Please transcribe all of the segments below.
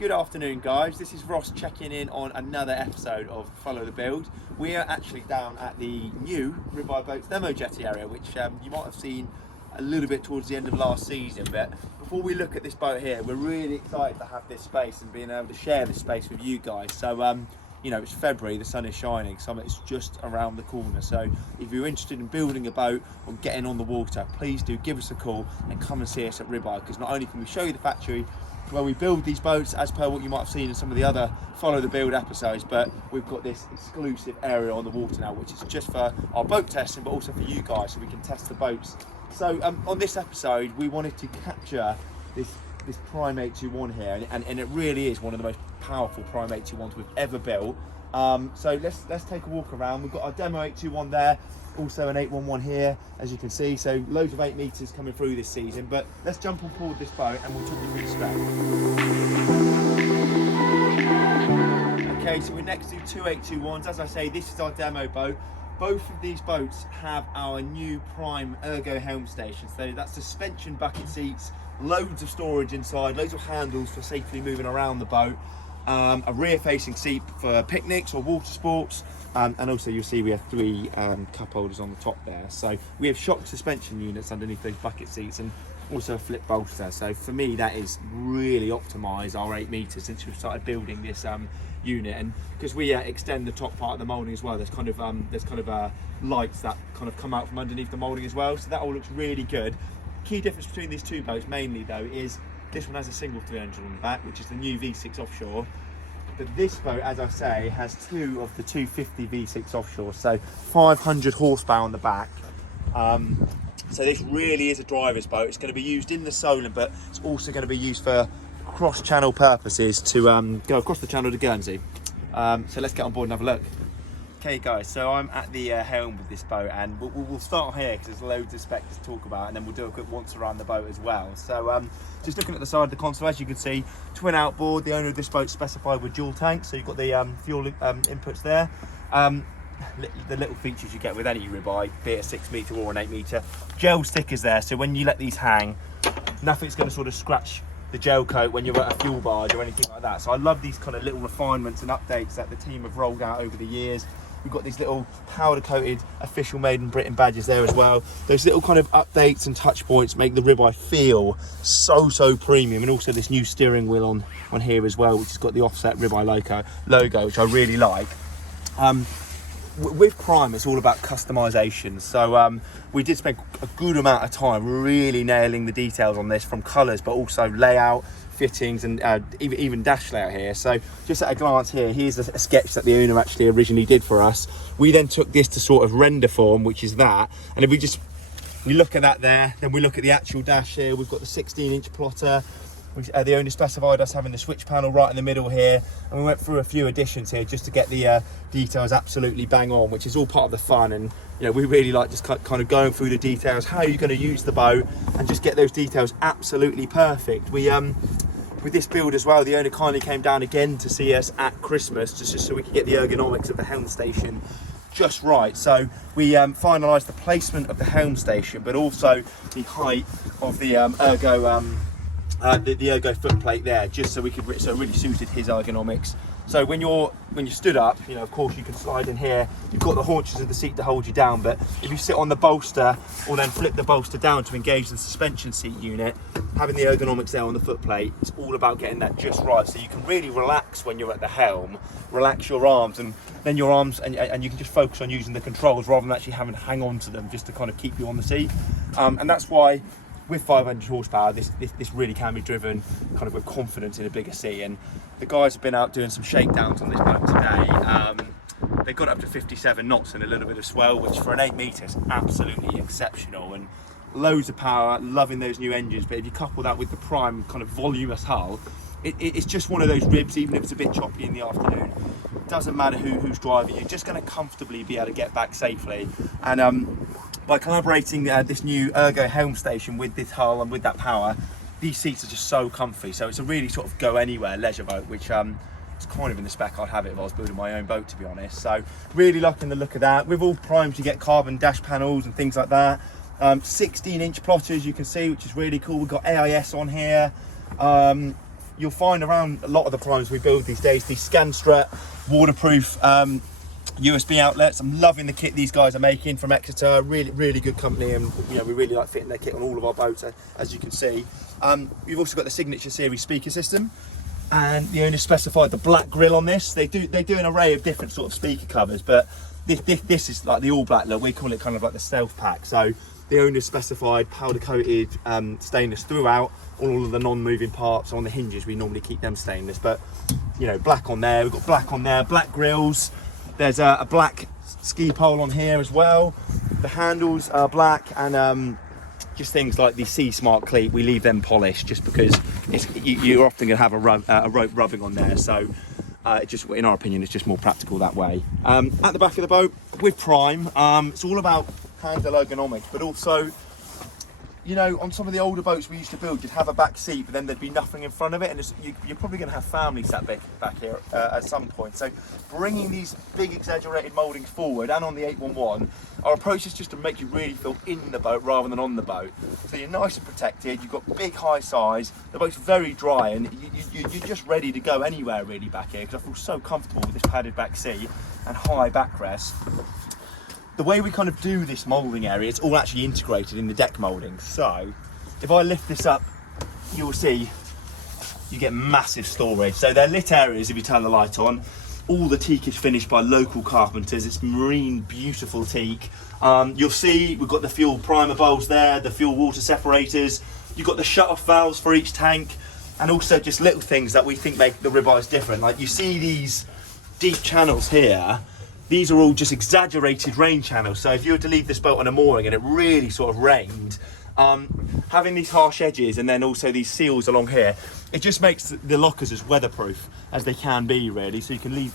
Good afternoon, guys. This is Ross checking in on another episode of Follow the Build. We are actually down at the new Ribeye Boats Demo Jetty area, which you might have seen a little bit towards the end of last season. But before we look at this boat here, we're really excited to have this space and being able to share this space with you guys. So, you know, it's February, the sun is shining, summer is just around the corner. So if you're interested in building a boat or getting on the water, please do give us a call and come and see us at Ribeye, because not only can we show you the factory where we build these boats as per what you might have seen in some of the other Follow the Build episodes, but we've got this exclusive area on the water now, which is just for our boat testing, but also for you guys, so we can test the boats. So on this episode, we wanted to capture this PRIME 821 here, and it really is one of the most powerful PRIME 821s we've ever built. So let's take a walk around. We've got our demo 821 there, also an 811 here, as you can see. So loads of 8 meters coming through this season. But let's jump on board this boat and we'll talk you through the spec. Okay, so we're next to two 821s. As I say, this is our demo boat. Both of these boats have our new PRIME Ergo Helm Station. So that's suspension bucket seats, loads of storage inside, loads of handles for safely moving around the boat. A rear-facing seat for picnics or water sports, and also you'll see we have 3 cup holders on the top there. So we have shock suspension units underneath those bucket seats, and also a flip bolster. So for me, that is really optimised our 8 meters since we've started building this unit. And because we extend the top part of the moulding as well, there's kind of lights that kind of come out from underneath the moulding as well. So that all looks really good. Key difference between these two boats mainly though is this one has a single 3 engine on the back, which is the new V6 offshore. But this boat, as I say, has 2 of the 250 V6 offshore, so 500 horsepower on the back. So this really is a driver's boat. It's going to be used in the Solent, but it's also going to be used for cross-channel purposes to go across the channel to Guernsey. So let's get on board and have a look. Okay guys, so I'm at the helm with this boat, and we'll start here because there's loads of specs to talk about, and then we'll do a quick once around the boat as well. So just looking at the side of the console, as you can see, twin outboard. The owner of this boat specified with dual tanks, so you've got the fuel inputs there. The little features you get with any Ribeye, be it a 6 meter or an 8 meter. Gel stickers there, so when you let these hang, nothing's going to sort of scratch the gel coat when you're at a fuel barge or anything like that. So I love these kind of little refinements and updates that the team have rolled out over the years. We've got these little powder coated official Made in Britain badges there as well. Those little kind of updates and touch points make the Ribeye feel so premium. And also this new steering wheel on here as well, which has got the offset Ribeye logo, which I really like. With PRIME, it's all about customization. So we did spend a good amount of time really nailing the details on this, from colors but also layout, fittings, and even dash layout here. So just at a glance here, here's a sketch that the owner actually originally did for us. We then took this to sort of render form, which is that. And if we look at that there, then we look at the actual dash here. We've got the 16-inch plotter, which the owner specified us having the switch panel right in the middle here, and we went through a few additions here just to get the details absolutely bang on, which is all part of the fun. And you know, we really like just kind of going through the details, how you're going to use the boat, and just get those details absolutely perfect. We with this build as well, the owner kindly came down again to see us at Christmas, just so we could get the ergonomics of the Helm Station just right. So we finalised the placement of the Helm Station, but also the height of the ergo the ergo foot plate there, just so it really suited his ergonomics. So when you're stood up, you know, of course you can slide in here. You've got the haunches of the seat to hold you down, but if you sit on the bolster or then flip the bolster down to engage the suspension seat unit, having the ergonomics there on the foot plate, it's all about getting that just right. So you can really relax when you're at the helm, relax your arms, and then your arms, and you can just focus on using the controls rather than actually having to hang on to them just to kind of keep you on the seat. And that's why, with 500 horsepower, this really can be driven kind of with confidence in a bigger sea. And the guys have been out doing some shakedowns on this boat today. They got up to 57 knots and a little bit of swell, which for an 8 meter is absolutely exceptional. And loads of power, loving those new engines. But if you couple that with the PRIME kind of voluminous hull, it's just one of those ribs, even if it's a bit choppy in the afternoon. Doesn't matter who's driving, you're just going to comfortably be able to get back safely. And by collaborating this new Ergo Helm Station with this hull and with that power, these seats are just so comfy. So it's a really sort of go anywhere leisure boat, which it's kind of in the spec I'd have it if I was building my own boat, to be honest. So really liking the look of that. With all primes, you get carbon dash panels and things like that. 16-inch plotters, you can see, which is really cool. We've got AIS on here. you'll find around a lot of the primes we build these days, these Scanstrut waterproof USB outlets. I'm loving the kit these guys are making from Exeter. Really good company, and you know, we really like fitting their kit on all of our boats, as you can see. We've also got the Signature Series speaker system, and the owner specified the black grille on this. They do an array of different sort of speaker covers, but this is like the all black look. We call it kind of like the stealth pack. So the owner specified powder coated stainless throughout. All of the non-moving parts on the hinges, we normally keep them stainless, but you know, black on there. We've got black on there, black grills. There's a black ski pole on here as well. The handles are black, and just things like the Sea Smart cleat, we leave them polished just because you're often going to have a rope rubbing on there. So just, in our opinion, it's just more practical that way. At the back of the boat with Prime, it's all about handle ergonomics, but also, you know, on some of the older boats we used to build, you'd have a back seat, but then there'd be nothing in front of it, and you're probably going to have family sat back here at some point. So bringing these big exaggerated mouldings forward, and on the 811, our approach is just to make you really feel in the boat rather than on the boat. So you're nice and protected, you've got big high size, the boat's very dry, and you're just ready to go anywhere really back here, because I feel so comfortable with this padded back seat and high backrest. The way we kind of do this moulding area, it's all actually integrated in the deck moulding. So if I lift this up, you'll see you get massive storage. So they're lit areas if you turn the light on. All the teak is finished by local carpenters. It's marine, beautiful teak. You'll see we've got the fuel primer bowls there, the fuel water separators. You've got the shut-off valves for each tank, and also just little things that we think make the ribeyes different. Like you see these deep channels here. These are all just exaggerated rain channels. So if you were to leave this boat on a mooring and it really sort of rained, having these harsh edges and then also these seals along here, it just makes the lockers as weatherproof as they can be, really. So you can leave,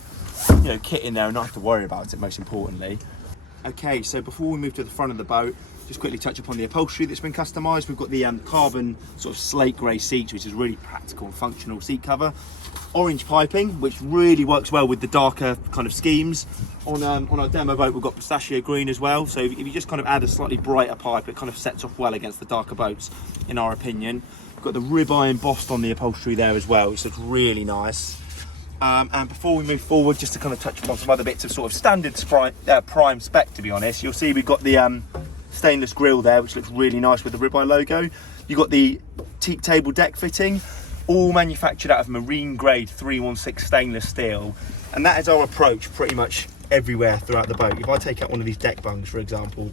you know, kit in there and not have to worry about it, most importantly. Okay, so before we move to the front of the boat, just quickly touch upon the upholstery that's been customised. We've got the carbon sort of slate grey seats, which is really practical and functional seat cover. Orange piping, which really works well with the darker kind of schemes. On our demo boat, we've got pistachio green as well. So if you just kind of add a slightly brighter pipe, it kind of sets off well against the darker boats, in our opinion. We've got the ribeye embossed on the upholstery there as well, which looks really nice. And before we move forward, just to kind of touch upon some other bits of sort of standard Prime spec, to be honest, you'll see we've got the stainless grille there, which looks really nice with the ribeye logo. You've got the teak table deck fitting, all manufactured out of marine grade 316 stainless steel, and that is our approach pretty much everywhere throughout the boat. If I take out one of these deck bungs, for example,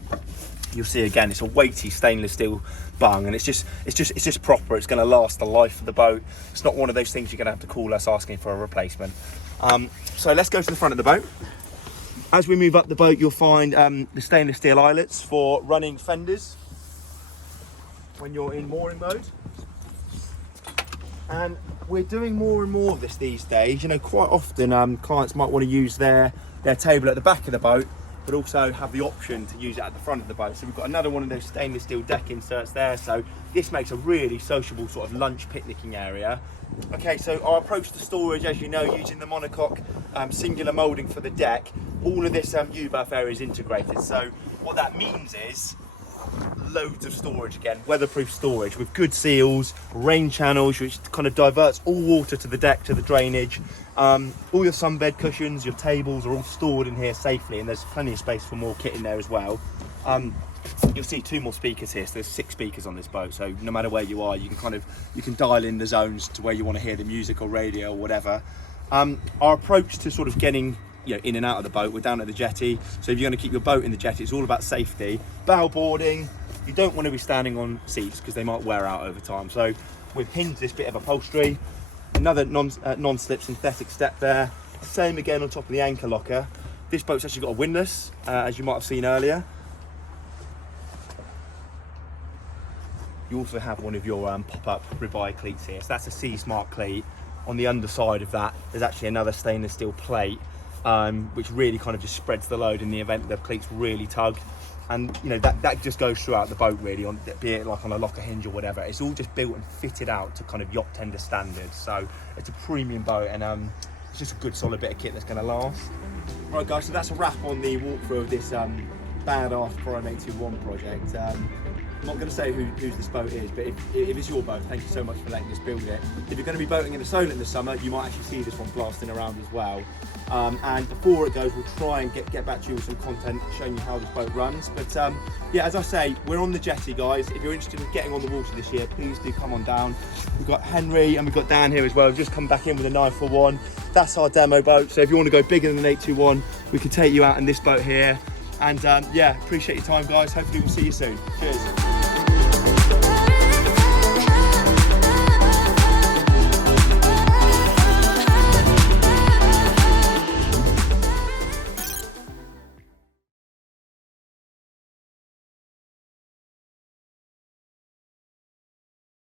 you'll see again it's a weighty stainless steel bung, and it's just proper. It's going to last the life of the boat. It's not one of those things you're going to have to call us asking for a replacement. So let's go to the front of the boat. As we move up the boat, you'll find the stainless steel eyelets for running fenders when you're in mooring mode. And we're doing more and more of this these days. You know, quite often clients might want to use their table at the back of the boat, but also have the option to use it at the front of the boat. So we've got another one of those stainless steel deck inserts there. So this makes a really sociable sort of lunch picnicking area. Okay, so our approach to storage, as you know, using the monocoque singular moulding for the deck, all of this U-berth area is integrated. So what that means is loads of storage again, weatherproof storage with good seals, rain channels, which kind of diverts all water to the deck, to the drainage. All your sunbed cushions, your tables are all stored in here safely, and there's plenty of space for more kit in there as well. You'll see 2 more speakers here, so there's 6 speakers on this boat, so no matter where you are, you can dial in the zones to where you want to hear the music or radio or whatever. Our approach to sort of getting, you know, in and out of the boat, we're down at the jetty, so if you're going to keep your boat in the jetty, it's all about safety. Bow boarding, you don't want to be standing on seats because they might wear out over time. So we've hinged this bit of upholstery, another non-slip synthetic step there, same again on top of the anchor locker. This boat's actually got a windlass, as you might have seen earlier. You also have one of your pop-up ribeye cleats here, so that's a Sea Smart cleat. On the underside of that, there's actually another stainless steel plate, which really kind of just spreads the load in the event that the cleats really tug. And you know, that just goes throughout the boat really, be it like on a locker hinge or whatever. It's all just built and fitted out to kind of yacht tender standards. So it's a premium boat, and it's just a good solid bit of kit that's going to last. Right guys, so that's a wrap on the walkthrough of this badass Prime 821 project. I'm not going to say whose this boat is, but if it's your boat, thank you so much for letting us build it. If you're going to be boating in a Solent this summer, you might actually see this one blasting around as well. And before it goes, we'll try and get back to you with some content showing you how this boat runs. But yeah, as I say, we're on the jetty, guys. If you're interested in getting on the water this year, please do come on down. We've got Henry and we've got Dan here as well. We've just come back in with a 941. That's our demo boat. So if you want to go bigger than an 821, we can take you out in this boat here. And yeah, appreciate your time, guys. Hopefully we'll see you soon. Cheers.